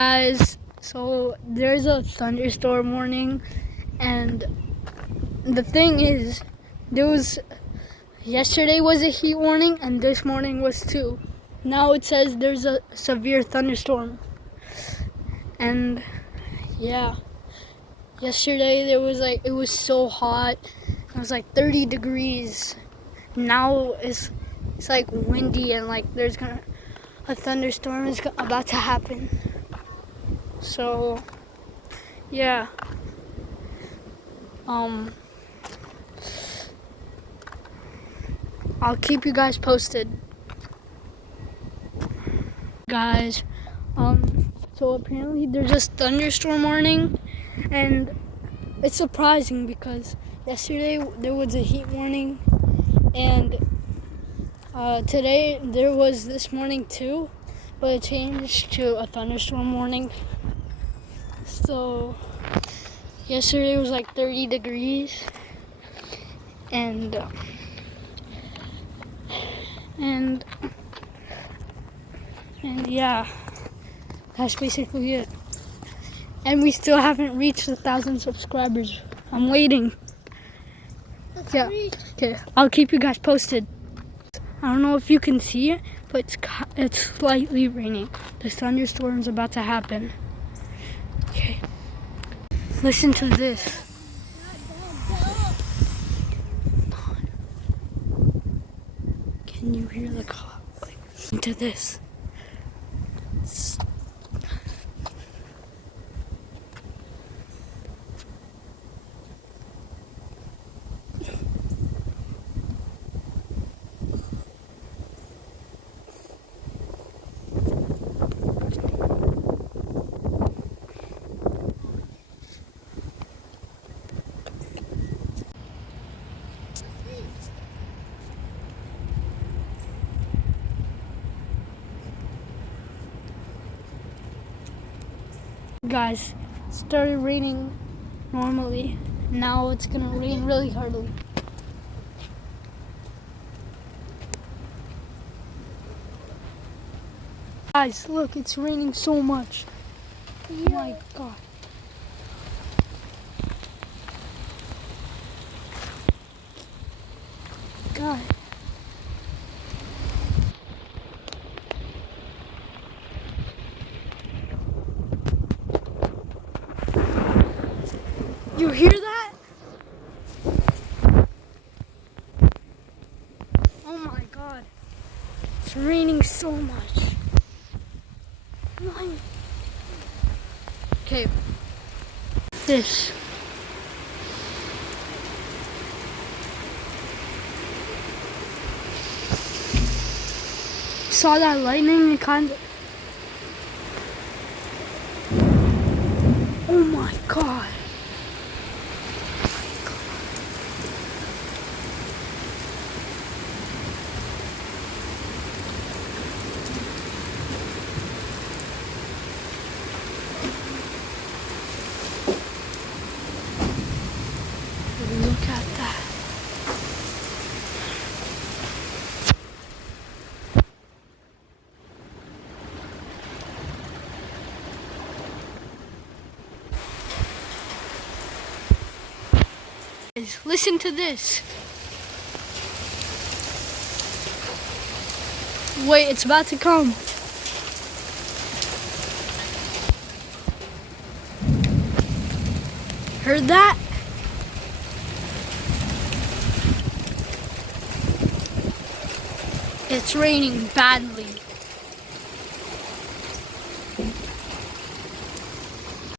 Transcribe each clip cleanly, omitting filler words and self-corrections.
Guys, so there's a thunderstorm warning, and the thing is, yesterday was a heat warning and this morning was too. Now it says there's a severe thunderstorm. And yeah, yesterday it was so hot. It was like 30 degrees. Now it's like windy and like a thunderstorm is about to happen. So yeah. I'll keep you guys posted. Guys, so apparently there's a thunderstorm warning, and it's surprising because yesterday there was a heat warning, and today there was this morning too, but it changed to a thunderstorm warning. So yesterday was like 30 degrees, and yeah, that's basically it. And we still haven't reached 1,000 subscribers. I'm waiting. Yeah. Okay, I'll keep you guys posted. I don't know if you can see it, but it's slightly raining. The thunderstorm's about to happen. Okay. Listen to this. Can you hear the clock? Listen to this. Guys, it started raining normally. Now it's gonna rain really hardly. Guys, look, it's raining so much. Oh my god. God. You hear that? Oh my god. It's raining so much. Okay. This. Saw that lightning? It kind of. Oh my god. Look at that. Listen to this. Wait, it's about to come. Heard that? It's raining badly.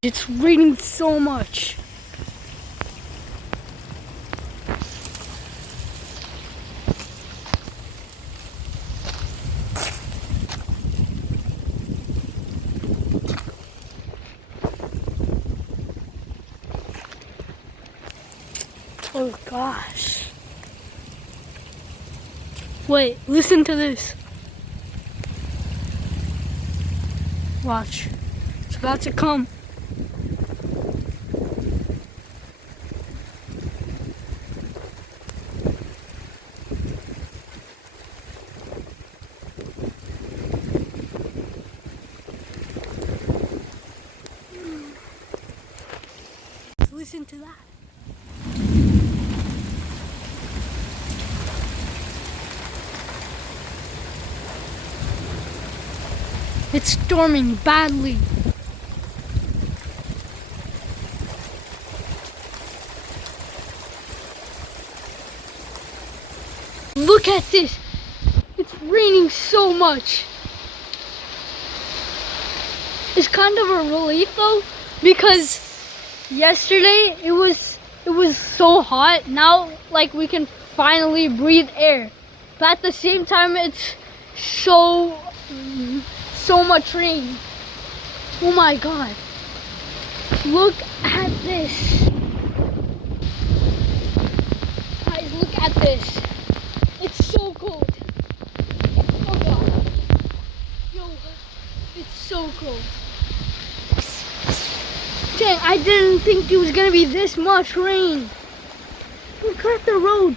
It's raining so much. Oh gosh. Wait, listen to this. Watch. It's about to come. into that. It's storming badly. Look at this. It's raining so much. It's kind of a relief though, because yesterday it was so hot. Now like we can finally breathe air. But at the same time it's so much rain. Oh my god. Look at this. Guys, look at this. It's so cold. Oh god. Yo, it's so cold. Dang, I didn't think it was gonna be this much rain. Look at the road.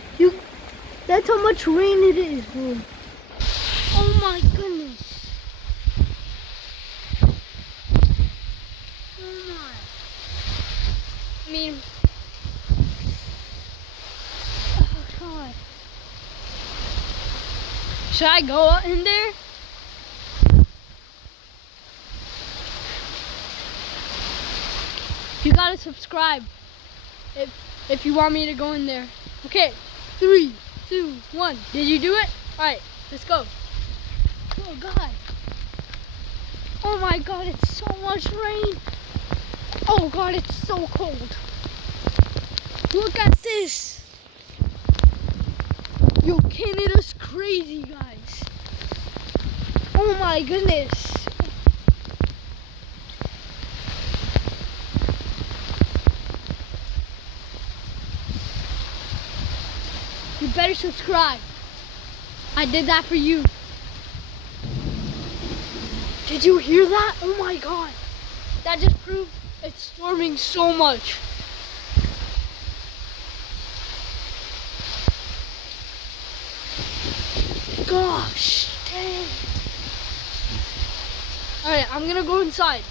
That's how much rain it is, bro. Oh my goodness. Oh my. I mean, oh god. Should I go out in there? You gotta subscribe if you want me to go in there. Okay, 3, 2, 1. Did you do it? Alright, let's go. Oh god. Oh my god, it's so much rain. Oh god, it's so cold. Look at this. Yo, Canada's crazy, guys. Oh my goodness. You better subscribe. I did that for you. Did you hear that? Oh my god. That just proved it's storming so much. Gosh, dang. Alright, I'm gonna go inside.